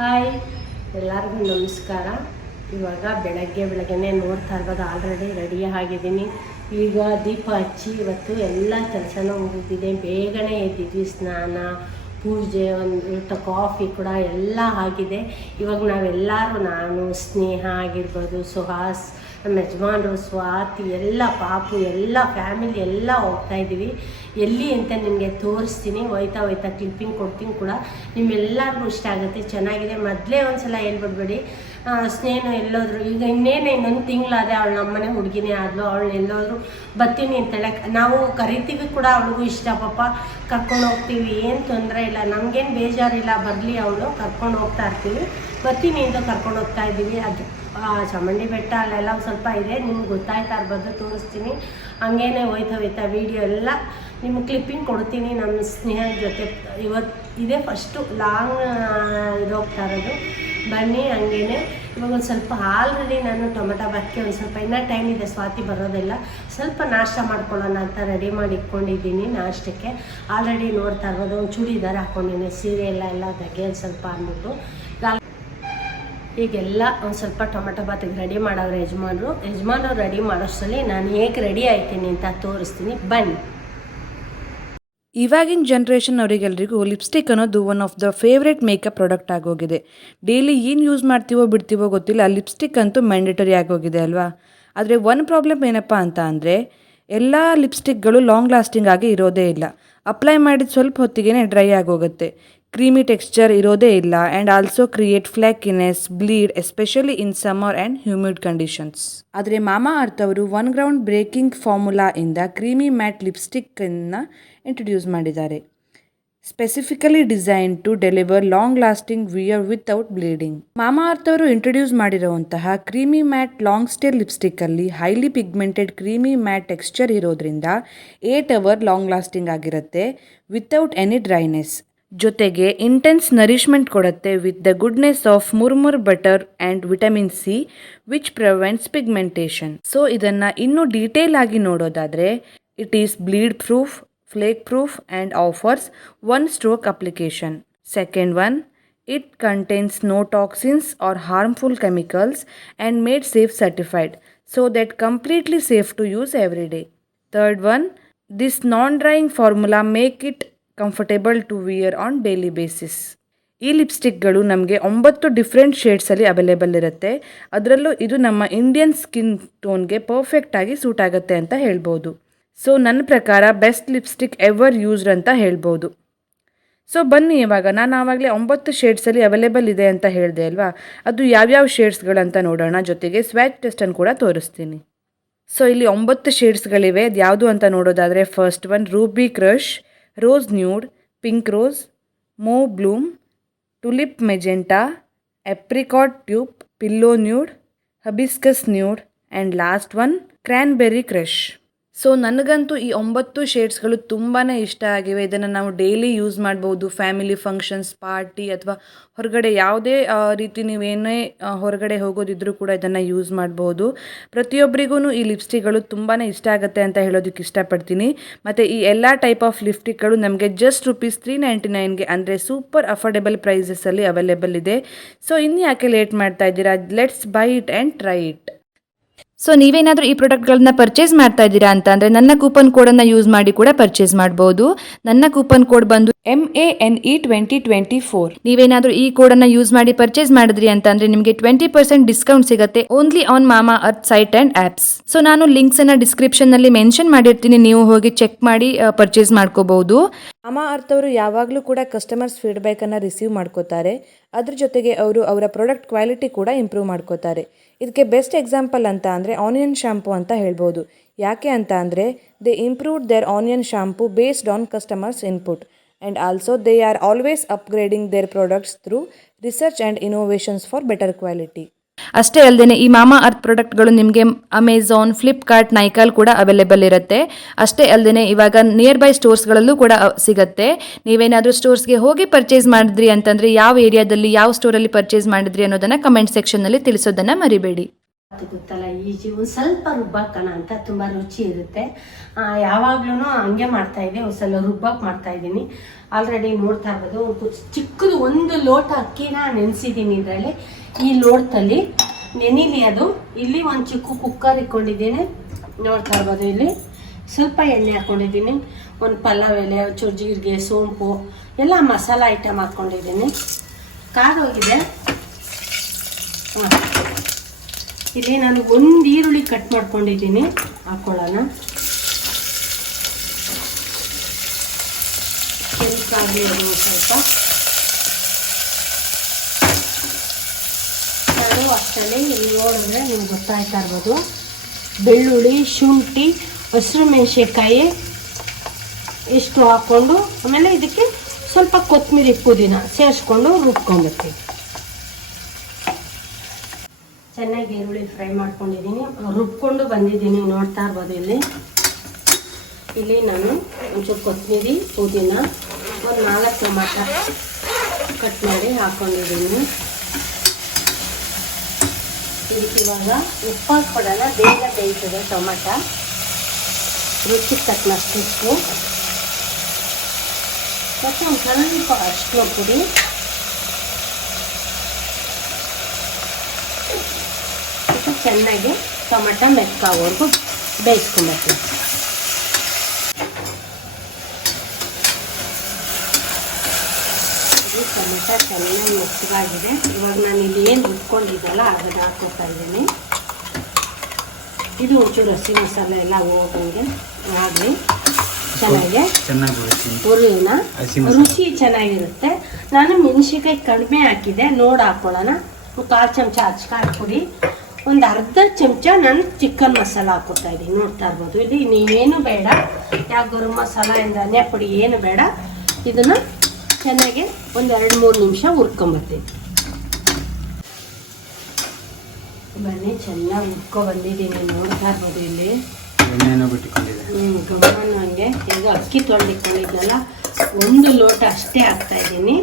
Hi, ಎಲ್ಲರಿಗೂ ನಮಸ್ಕಾರ. ಇವಾಗ ಬೆಳಗ್ಗೆ ಬೆಳಗ್ಗೆನೆ ನೋಡ್ತಾ ಇರ್ಬೋದು ಆಲ್ರೆಡಿ ರೆಡಿ ಆಗಿದ್ದೀನಿ. ಈಗ ದೀಪ ಹಚ್ಚಿ ಇವತ್ತು ಎಲ್ಲ ಕೆಲಸನೂ ಮುಗಿದಿದೆ. ಬೇಗನೆ ಎದ್ದಿದ್ವಿ, ಸ್ನಾನ ಪೂಜೆ ಒಂದು ಕಾಫಿ ಕೂಡ ಎಲ್ಲ ಆಗಿದೆ. ಇವಾಗ ನಾವೆಲ್ಲರೂ ನಾನು ಸ್ನೇಹ ಆಗಿರ್ಬೋದು ಸುಹಾಸ್ ನಮ್ಮ ಯಜಮಾನರು ಸ್ವಾತಿ ಎಲ್ಲ ಪಾಪು ಎಲ್ಲ ಫ್ಯಾಮಿಲಿ ಎಲ್ಲ ಹೋಗ್ತಾ ಇದ್ದೀವಿ. ಎಲ್ಲಿ ಅಂತ ನಿಮಗೆ ತೋರಿಸ್ತೀನಿ. ಹೋಯ್ತಾ ಹೋಯ್ತಾ ಕ್ಲಿಪ್ಪಿಂಗ್ ಕೊಡ್ತೀನಿ ಕೂಡ. ನಿಮ್ಮೆಲ್ಲರಿಗೂ ಇಷ್ಟ ಆಗುತ್ತೆ. ಚೆನ್ನಾಗಿದೆ. ಮೊದಲೇ ಒಂದ್ಸಲ ಹೇಳ್ಬಿಡ್ಬೇಡಿ. ಆ, ಸ್ನೇಹ ಎಲ್ಲೋದ್ರು. ಈಗ ಇನ್ನೇನು ಇನ್ನೊಂದು ತಿಂಗಳಾದೆ ಅವಳು ನಮ್ಮನೆ ಹುಡುಗಿನೇ ಆದ್ಲು. ಅವಳು ಎಲ್ಲೋದ್ರು, ಬರ್ತೀನಿ ಅಂತೇಳಿ ನಾವು ಕರಿತೀವಿ ಕೂಡ ಅವಳಿಗೂ ಇಷ್ಟ. ಪಾಪ ಕರ್ಕೊಂಡು ಹೋಗ್ತೀವಿ. ಏನು ತೊಂದರೆ ಇಲ್ಲ. ನಮಗೇನು ಬೇಜಾರಿಲ್ಲ. ಬರಲಿ ಅವಳು. ಕರ್ಕೊಂಡು ಹೋಗ್ತಾ ಇರ್ತೀವಿ. ಬರ್ತೀನಿ ಅಂತ ಕರ್ಕೊಂಡು ಹೋಗ್ತಾ ಇದ್ದೀವಿ. ಅದು ಚಾಮುಂಡಿ ಬೆಟ್ಟ ಅಲ್ಲೆಲ್ಲ ಸ್ವಲ್ಪ ಇದೆ. ನಿಮ್ಗೆ ಗೊತ್ತಾಯ್ತಾ ಇರ್ಬೋದು. ತೋರಿಸ್ತೀನಿ. ಹಂಗೇನೆ ಹೋಯ್ತಾ ಹೋಯ್ತಾ ವೀಡಿಯೋ ಎಲ್ಲ ನಿಮ್ಮ ಕ್ಲಿಪ್ಪಿಂಗ್ ಕೊಡ್ತೀನಿ. ನಮ್ಮ ಸ್ನೇಹ ಜೊತೆ. ಇವತ್ತು ಇದೇ ಫಸ್ಟು ಲಾಂಗ್ ಇದು ಹೋಗ್ತಾ ಇರೋದು. ಬನ್ನಿ, ಹಂಗೇನೆ. ಇವಾಗ ಒಂದು ಸ್ವಲ್ಪ ಆಲ್ರೆಡಿ ನಾನು ಟೊಮೆಟೊ ಬಾಕಿ ಒಂದು ಸ್ವಲ್ಪ ಇನ್ನೂ ಟೈಮ್ ಇದೆ, ಸ್ವಾತಿ ಬರೋದಿಲ್ಲ. ಸ್ವಲ್ಪ ನಾಷ್ಟ ಮಾಡ್ಕೊಳ್ಳೋಣ ಅಂತ ರೆಡಿ ಮಾಡಿ ಇಟ್ಕೊಂಡಿದ್ದೀನಿ ನಾಷ್ಟಕ್ಕೆ. ಆಲ್ರೆಡಿ ನೋಡ್ತಾ ಇರ್ಬೋದು ಒಂದು ಚೂಡಿದಾರ ಹಾಕ್ಕೊಂಡಿದ್ದೀನಿ ಸೀರೆ ಎಲ್ಲ ಎಲ್ಲ ಒಂದು ಸ್ವಲ್ಪ ಅಂದ್ಬಿಟ್ಟು. ಈಗ ಈಗೆಲ್ಲ ಒಂದು ಸ್ವಲ್ಪ ಟೊಮೆಟೊ ಬಾತಿಗೆ ರೆಡಿ ಮಾಡೋರು ಯಜಮಾನರು. ಯಜಮಾನರು ರೆಡಿ ಮಾಡೋಷ್ಟರಲ್ಲಿ ನಾನು ಹೇಗೆ ರೆಡಿ ಆಯ್ತೀನಿ ಅಂತ ತೋರಿಸ್ತೀನಿ. ಬನ್ನಿ. ಇವಾಗಿನ ಜನ್ರೇಷನ್ ಅವರಿಗೆಲ್ರಿಗೂ ಲಿಪ್ಸ್ಟಿಕ್ ಅನ್ನೋದು one of the favourite makeup product ಆಗೋಗಿದೆ. ಡೈಲಿ ಏನು ಯೂಸ್ ಮಾಡ್ತೀವೋ ಬಿಡ್ತೀವೋ ಗೊತ್ತಿಲ್ಲ ಲಿಪ್ಸ್ಟಿಕ್ ಅಂತೂ ಮ್ಯಾಂಡೇಟರಿ ಆಗೋಗಿದೆ ಅಲ್ವಾ? ಆದರೆ ಒನ್ ಪ್ರಾಬ್ಲಮ್ ಏನಪ್ಪ ಅಂತ ಅಂದರೆ, ಎಲ್ಲ ಲಿಪ್ಸ್ಟಿಕ್ಗಳು ಲಾಂಗ್ ಲಾಸ್ಟಿಂಗ್ ಆಗಿ ಇರೋದೇ ಇಲ್ಲ. ಅಪ್ಲೈ ಮಾಡಿದ ಸ್ವಲ್ಪ ಹೊತ್ತಿಗೆ ಡ್ರೈ ಆಗೋಗುತ್ತೆ. ಕ್ರೀಮಿ ಟೆಕ್ಸ್ಚರ್ ಇರೋದೇ ಇಲ್ಲ and also create flakiness bleed especially in summer and humid conditions ಆದರೆ ಮಾಮಾ ಅರ್ಥ್ ಅವರು ಒನ್ ಗ್ರೌಂಡ್ ಬ್ರೇಕಿಂಗ್ ಫಾರ್ಮುಲಾ ಇಂದ ಕ್ರೀಮಿ ಮ್ಯಾಟ್ ಲಿಪ್ಸ್ಟಿಕ್ಕನ್ನು ಇಂಟ್ರೊಡ್ಯೂಸ್ ಮಾಡಿದ್ದಾರೆ. Specifically design to deliver long lasting wear without bleeding Mamaearth ಅವರು introduce ಮಾಡಿರುವಂತಹ creamy matte long stay ಲಿಪ್ಸ್ಟಿಕ್ಕಲ್ಲಿ highly pigmented creamy matte texture ಇರೋದ್ರಿಂದ eight hour long lasting ಆಗಿರುತ್ತೆ without any dryness ಜೊತೆಗೆ intense nourishment ಕೊಡುತ್ತೆ with the goodness of murumuru butter and vitamin C which prevents pigmentation so ಇದನ್ನು ಇನ್ನೂ detail ಆಗಿ ನೋಡೋದಾದರೆ it is bleed proof flake proof and offers one stroke application second one it contains no toxins or harmful chemicals and made safe certified so that completely safe to use every day third one this non drying formula make it comfortable to wear on daily basis ಈ ಲಿಪ್ಸ್ಟಿಕ್ಗಳು ನಮಗೆ ಒಂಬತ್ತು different ಶೇಡ್ಸಲ್ಲಿ available ಇರುತ್ತೆ. ಅದರಲ್ಲೂ ಇದು ನಮ್ಮ Indian skin ಟೋನ್ಗೆ ಪರ್ಫೆಕ್ಟಾಗಿ suit ಆಗುತ್ತೆ ಅಂತ ಹೇಳ್ಬೋದು. ಸೊ ನನ್ನ ಪ್ರಕಾರ ಬೆಸ್ಟ್ ಲಿಪ್ಸ್ಟಿಕ್ ಎವರ್ ಯೂಸ್ಡ್ ಅಂತ ಹೇಳ್ಬೋದು. ಸೊ ಬನ್ನಿ ಇವಾಗ, ನಾನು ಆವಾಗಲೇ ಒಂಬತ್ತು ಶೇಡ್ಸಲ್ಲಿ ಅವೈಲೇಬಲ್ ಇದೆ ಅಂತ ಹೇಳಿದೆ ಅಲ್ವಾ? ಅದು ಯಾವ್ಯಾವ ಶೇಡ್ಸ್ಗಳಂತ ನೋಡೋಣ. ಜೊತೆಗೆ ಸ್ವ್ಯಾಚ್ ಟೆಸ್ಟನ್ನು ಕೂಡ ತೋರಿಸ್ತೀನಿ. ಸೊ ಇಲ್ಲಿ ಒಂಬತ್ತು ಶೇಡ್ಸ್ಗಳಿವೆ ಅದು ಯಾವುದು ಅಂತ ನೋಡೋದಾದರೆ first one ruby crush rose nude pink rose mauve bloom tulip magenta apricot tube pillow nude hibiscus nude and last one cranberry crush so ನನಗಂತೂ ಈ ಒಂಬತ್ತು ಶೇಡ್ಸ್ಗಳು ತುಂಬಾ ಇಷ್ಟ ಆಗಿವೆ. ಇದನ್ನು ನಾವು ಡೈಲಿ ಯೂಸ್ ಮಾಡ್ಬೋದು. ಫ್ಯಾಮಿಲಿ ಫಂಕ್ಷನ್ಸ್ ಪಾರ್ಟಿ ಅಥವಾ ಹೊರಗಡೆ ಯಾವುದೇ ರೀತಿ ನೀವೇನೇ ಹೊರಗಡೆ ಹೋಗೋದಿದ್ರೂ ಕೂಡ ಇದನ್ನು ಯೂಸ್ ಮಾಡ್ಬೋದು. ಪ್ರತಿಯೊಬ್ಬರಿಗೂ ಈ ಲಿಪ್ಸ್ಟಿಕ್ಗಳು ತುಂಬಾ ಇಷ್ಟ ಆಗುತ್ತೆ ಅಂತ ಹೇಳೋದಕ್ಕೆ ಇಷ್ಟಪಡ್ತೀನಿ. ಮತ್ತು ಈ ಎಲ್ಲ ಟೈಪ್ ಆಫ್ ಲಿಪ್ಸ್ಟಿಕ್ಗಳು ನಮಗೆ ಜಸ್ಟ್ ರುಪೀಸ್ ತ್ರೀ ನೈಂಟಿ ನೈನ್ಗೆ ಅಂದರೆ ಸೂಪರ್ ಅಫೋರ್ಡೆಬಲ್ ಪ್ರೈಸಸಲ್ಲಿ ಅವೈಲೇಬಲ್ ಇದೆ. ಸೊ ಇನ್ನು ಯಾಕೆ ಲೇಟ್ ಮಾಡ್ತಾ ಇದ್ದೀರಾ? Let's buy it and try it so ನೀವೇನಾದರೂ ಈ ಪ್ರಾಡಕ್ಟ್ಗಳನ್ನ ಪರ್ಚೇಸ್ ಮಾಡ್ತಾ ಇದ್ದೀರಾ ಅಂತ ಅಂದರೆ ನನ್ನ ಕೂಪನ್ ಕೋಡನ್ನು ಯೂಸ್ ಮಾಡಿ ಕೂಡ ಪರ್ಚೇಸ್ ಮಾಡ್ಬೋದು. ನನ್ನ ಕೂಪನ್ ಕೋಡ್ ಬಂದು M A N E twenty twenty four ನೀವೇನಾದರೂ ಈ ಕೋಡನ್ನು ಯೂಸ್ ಮಾಡಿ ಪರ್ಚೇಸ್ ಮಾಡಿದ್ರಿ ಅಂತ ಅಂದರೆ ನಿಮಗೆ ಟ್ವೆಂಟಿ ಪರ್ಸೆಂಟ್ ಡಿಸ್ಕೌಂಟ್ ಸಿಗುತ್ತೆ only on Mamaearth site and apps so ನಾನು ಲಿಂಕ್ಸನ್ನು ಡಿಸ್ಕ್ರಿಪ್ಷನ್ನಲ್ಲಿ ಮೆನ್ಷನ್ ಮಾಡಿರ್ತೀನಿ. ನೀವು ಹೋಗಿ ಚೆಕ್ ಮಾಡಿ ಪರ್ಚೇಸ್ ಮಾಡ್ಕೋಬಹುದು ಅಮಾ ಅರ್ಥ ಅವರು ಯಾವಾಗಲೂ ಕೂಡ ಕಸ್ಟಮರ್ಸ್ ಫೀಡ್ಬ್ಯಾಕನ್ನು ರಿಸೀವ್ ಮಾಡ್ಕೋತಾರೆ. ಅದ್ರ ಜೊತೆಗೆ ಅವರು ಅವರ ಪ್ರಾಡಕ್ಟ್ ಕ್ವಾಲಿಟಿ ಕೂಡ ಇಂಪ್ರೂವ್ ಮಾಡ್ಕೋತಾರೆ. ಇದಕ್ಕೆ ಬೆಸ್ಟ್ ಎಕ್ಸಾಂಪಲ್ ಅಂತ ಅಂದರೆ ಆನಿಯನ್ ಶ್ಯಾಂಪು ಅಂತ ಹೇಳ್ಬೋದು. ಯಾಕೆ ಅಂತ ಅಂದರೆ they improved their onion shampoo based on customers input and also they are always upgrading their products through research and innovations for better quality ಅಷ್ಟೇ ಅಲ್ಲದೆ ಈ ಮಾಮಾ ಅರ್ತ್ ಪ್ರಾಡಕ್ಟ್ಗಳು ನಿಮಗೆ ಅಮೆಝಾನ್ ಫ್ಲಿಪ್ಕಾರ್ಟ್ ನೈಕಾಲ್ ಕೂಡ ಅವೈಲೇಬಲ್ ಇರುತ್ತೆ. ಅಷ್ಟೇ ಅಲ್ಲದೆ ಇವಾಗ ನಿಯರ್ ಬೈ ಸ್ಟೋರ್ಸ್ಗಳಲ್ಲೂ ಕೂಡ ಸಿಗತ್ತೆ. ನೀವೇನಾದರೂ ಸ್ಟೋರ್ಸ್ಗೆ ಹೋಗಿ ಪರ್ಚೇಸ್ ಮಾಡಿದ್ರಿ ಅಂತಂದರೆ ಯಾವ ಏರಿಯಾದಲ್ಲಿ ಯಾವ ಸ್ಟೋರಲ್ಲಿ ಪರ್ಚೇಸ್ ಮಾಡಿದ್ರಿ ಅನ್ನೋದನ್ನು ಕಮೆಂಟ್ ಸೆಕ್ಷನ್ನಲ್ಲಿ ತಿಳಿಸೋದನ್ನು ಮರಿಬೇಡಿ. ಗೊತ್ತಲ್ಲ ಈಜಿ ಒಂದು ಸ್ವಲ್ಪ ರುಬ್ಬಾಕಣ ಅಂತ ತುಂಬ ರುಚಿ ಇರುತ್ತೆ. ಯಾವಾಗ್ಲೂ ಹಂಗೆ ಮಾಡ್ತಾ ಇದ್ದೆ ಒಂದು ಸಲ ರುಬ್ಬಾಕ್ ಮಾಡ್ತಾ ಇದ್ದೀನಿ ಆಲ್ರೆಡಿ ನೋಡ್ತಾ ಇರ್ಬೋದು. ಚಿಕ್ಕದು ಒಂದು ಲೋಟ ಅಕ್ಕಿನ ನೆನೆಸಿದ್ದೀನಿ ಇದರಲ್ಲಿ. ಈ ಲೋಟದಲ್ಲಿ ನೆನಿಲಿ ಅದು. ಇಲ್ಲಿ ಒಂದು ಚಿಕ್ಕ ಕುಕ್ಕರ್ ಇಟ್ಕೊಂಡಿದ್ದೀನಿ ನೋಡ್ತಾ ಇರ್ಬೋದು ಇಲ್ಲಿ. ಸ್ವಲ್ಪ ಎಣ್ಣೆ ಹಾಕ್ಕೊಂಡಿದ್ದೀನಿ ಒಂದು ಪಲಾವ್ ಎಲೆ ಚೂರು ಜೀರಿಗೆ, ಸೋಂಪು, ಎಲ್ಲ ಮಸಾಲ ಐಟಮ್ ಹಾಕ್ಕೊಂಡಿದ್ದೀನಿ ಕಾದೋಗಿದೆ ಹಾಂ. ಇಲ್ಲಿ ನಾನು ಒಂದು ಈರುಳ್ಳಿ ಕಟ್ ಮಾಡ್ಕೊಂಡಿದ್ದೀನಿ. ಹಾಕೊಳ್ಳೋಣ. ಕೆಂಪಾಗಲಿ ಅದು ಸ್ವಲ್ಪ ಅಷ್ಟರಲ್ಲಿ ಇಲ್ಲಿ ನೋಡಿದ್ರೆ ನಿಮ್ಗೆ ಗೊತ್ತಾಯ್ತಾ ಇರ್ಬೋದು. ಬೆಳ್ಳುಳ್ಳಿ, ಶುಂಠಿ ಹಸಿರು ಮೆಣಸಿನ್ಕಾಯಿ ಇಷ್ಟು ಹಾಕ್ಕೊಂಡು, ಆಮೇಲೆ ಇದಕ್ಕೆ ಸ್ವಲ್ಪ ಕೊತ್ತಂಬರಿ ಪುದೀನ ಸೇರಿಸ್ಕೊಂಡು ರುಬ್ಕೊಂಡ್ಬಿಡ್ತೀವಿ. ಚೆನ್ನಾಗಿ ಈರುಳ್ಳಿ ಫ್ರೈ ಮಾಡ್ಕೊಂಡಿದ್ದೀನಿ. ರುಬ್ಕೊಂಡು ಬಂದಿದ್ದೀನಿ, ನೋಡ್ತಾ ಇರ್ಬೋದು ಇಲ್ಲಿ. ಇಲ್ಲಿ ನಾನು ಒಂಚೂರು ಕೊತ್ತಂಬರಿ, ಪುದೀನ ಒಂದು ನಾಲ್ಕು ಟೊಮಾಟ ಕಟ್ ಮಾಡಿ ಹಾಕೊಂಡಿದ್ದೀನಿ. ಇವಾಗ ಉಪ್ಪು ಹಾಕ್ಬಿಡೋಣ ಬೇಗ ಬೇಯ್ತದೆ ಟೊಮಾಟ. ರುಚಿಗೆ ತಕ್ಕನಷ್ಟು ಉಪ್ಪು. ಮತ್ತು ಒಂದು ಸ್ವಲ್ಪ ಅಷ್ಟು ಪುಡಿ ಚೆನ್ನಾಗಿ ಟೊಮೆಟೊ ಮೆತ್ಕಾಗೋವರೆಗೂ ಬೇಯಿಸ್ಕೊಂಬರ್ತೀವಿ ಇದು ಟೊಮೆಟೊ ಚೆನ್ನಾಗಿ ಮೆತ್ತಗಾಗಿದೆ ಇವಾಗ ನಾನು ಇಲ್ಲಿ ಏನು ರುಬ್ಕೊಂಡಿದ್ದಲ್ಲ ಅದನ್ನು ಹಾಕ್ಕೊತಾ ಇದ್ದೀನಿ. ಇದು ಒಂಚೂರು ಹಸಿ ಮಸಾಲೆ ಎಲ್ಲ ಹೋಗಂಗೆ ಆಗಲಿ. ಚೆನ್ನಾಗಿ ಹುರಿನ ರುಚಿ ಚೆನ್ನಾಗಿರುತ್ತೆ. ನಾನು ಮೆಣಸಿನ್ಕಾಯಿ ಕಡಿಮೆ ಹಾಕಿದೆ ನೋಡಿ ಹಾಕೊಳ್ಳೋಣ. ಕಾಲು ಚಮಚ ಅಚ್ಕಾಯಿ ಪುಡಿ. ಒಂದು ಅರ್ಧ ಚಮಚ ನಾನು ಚಿಕನ್ ಮಸಾಲ ಹಾಕೋತಾ ಇದ್ದೀನಿ. ನೋಡ್ತಾ ಇರ್ಬೋದು. ಇಲ್ಲಿ ನೀವೇನು ಬೇಡ. ಯಾವ ಗರಂ ಮಸಾಲ ಧನಿಯಾ ಪುಡಿ ಏನು ಬೇಡ. ಇದನ್ನು ಚೆನ್ನಾಗಿ ಒಂದು ಎರಡು ಮೂರು ನಿಮಿಷ ಹುರ್ಕೊಂಬರ್ತೀನಿ ಬನ್ನಿ ಚೆನ್ನಾಗಿ ಹುರ್ಕೊ ಬಂದಿದ್ದೀನಿ ನೋಡ್ತಾ ಇರ್ಬೋದು ಇಲ್ಲಿ. ಗಮನ ಹಂಗೆ ಈಗ ಅಕ್ಕಿ ತೊಳೆದಿಟ್ಕೊಂಡಿದ್ದಲ್ಲ ಒಂದು ಲೋಟ ಅಷ್ಟೇ ಹಾಕ್ತಾ ಇದ್ದೀನಿ.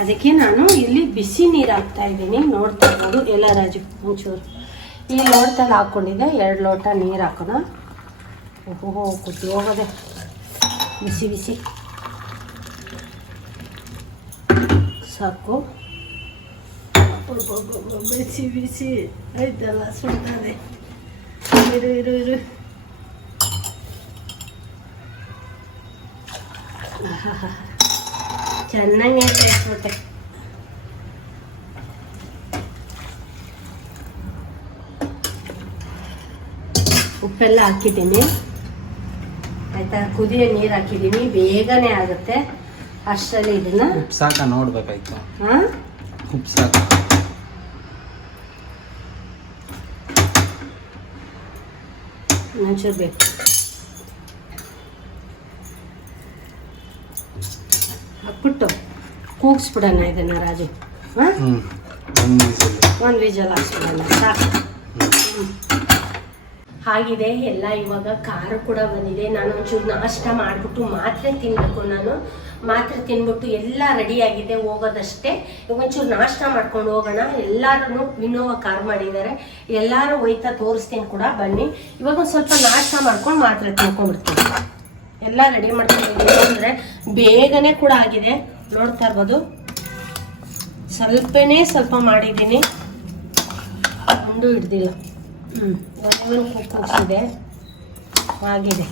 ಅದಕ್ಕೆ ನಾನು ಇಲ್ಲಿ ಬಿಸಿ ನೀರು ಹಾಕ್ತಾ ಇದ್ದೀನಿ ನೋಡ್ತಾ ಇರ್ಬೋದು ಎಲ್ಲ ರಾಜು ಒಂಚೂರು ಈ ಲೋಟದಲ್ಲಿ ಹಾಕ್ಕೊಂಡಿದ್ದೆ ಎರಡು ಲೋಟ ನೀರು ಹಾಕೋಣ. ಓಹೋ ಕುದ್ದು ಹೋಗೋದೆ ಬಿಸಿ ಬಿಸಿ. ಸಾಕು. ಬಿಸಿ ಬಿಸಿ ಐತಲ್ಲ ಸುಡ್ತದೆ ಇರು ಇರು ಇರು. ಚೆನ್ನಾಗಿ ಬೇಯಿಸ್ಬಿಟ್ಟೆ ಉಪ್ಪೆಲ್ಲ ಹಾಕಿದ್ದೀನಿ. ಆಯಿತಾ? ಕುದಿಯೋ ನೀರು ಹಾಕಿದ್ದೀನಿ. ಬೇಗನೆ ಆಗುತ್ತೆ. ಅಷ್ಟರಲ್ಲಿ ಇದನ್ನ? ಉಪ್ಸಾಕ ಸಾಕ ನೋಡ್ಬೇಕಾಯ್ತು. ಹಾಂ? ಉಪ್ಪು ಸಾಕ ಒಂಚೂರು ಬೇಕು. ಹಾಕ್ಬಿಟ್ಟು ಕೂಗಿಸ್ಬಿಡೋಣ ಇದನ್ನು ರಾಜು. ಹಾಂ? ಒಂದು ವಿಜಲ್. ಹಾಕ್ಸ್ಬಿಡೋಣ ಸಾಕು. ಆಗಿದೆ ಎಲ್ಲ ಇವಾಗ ಖಾರ ಕೂಡ ಬಂದಿದೆ. ನಾನು ಒಂಚೂರು ನಾಷ್ಟ ಮಾಡಿಬಿಟ್ಟು ಮಾತ್ರ ತಿನ್ನಬೇಕು ನಾನು. ಮಾತ್ರೆ ತಿನ್ಬಿಟ್ಟು ಎಲ್ಲ ರೆಡಿ ಆಗಿದೆ, ಹೋಗೋದಷ್ಟೇ. ಒಂಚೂರು ನಾಷ್ಟ ಮಾಡ್ಕೊಂಡು ಹೋಗೋಣ. ಎಲ್ಲರೂ ವಿನೋವ ಕಾರ್ ಮಾಡಿದ್ದಾರೆ. ಎಲ್ಲರೂ ಒಯ್ತಾ ತೋರಿಸ್ತೀನಿ ಕೂಡ, ಬನ್ನಿ. ಇವಾಗ ಒಂದು ಸ್ವಲ್ಪ ನಾಷ್ಟ ಮಾಡ್ಕೊಂಡು ಮಾತ್ರೆ ತಿನ್ಕೊಂಡ್ಬಿಡ್ತೀನಿ. ಎಲ್ಲ ರೆಡಿ ಮಾಡ್ಕೊಂಡಿದ್ದೀನಿ ಅಂದರೆ ಬೇಗನೆ ಕೂಡ ಆಗಿದೆ. ನೋಡ್ತಾ ಇರ್ಬೋದು. ಸ್ವಲ್ಪನೇ ಸ್ವಲ್ಪ ಮಾಡಿದ್ದೀನಿ. ಮುಂದೂ ಹಿಡ್ದಿಲ್ಲ. ಹ್ಞೂ ಕುಕ್ಕಿದೆ ಆಗಿದೆ.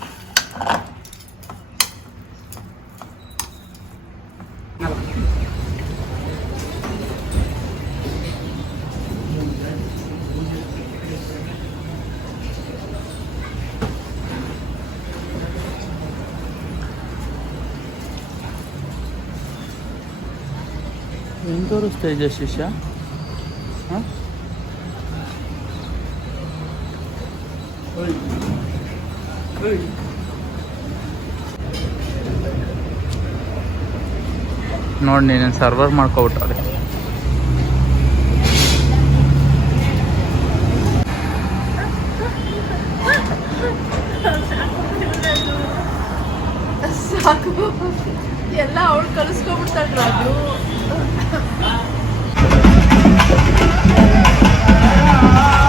ಏನು ತೋರಿಸ್ತಾ ಇದೆಯಾ ಶಿಷ್ಯ. ಹಾಂ? ನೋಡಿ ನೀನು ಸರ್ವರ್ ಮಾಡ್ಕೊಬಿಟ್ಟಾರೆ ಸಾಕು. ಎಲ್ಲ ಅವಳು ಕಲಿಸ್ಕೊಬಿಡ್ತಾಳೆ ರಾಜು Thank you.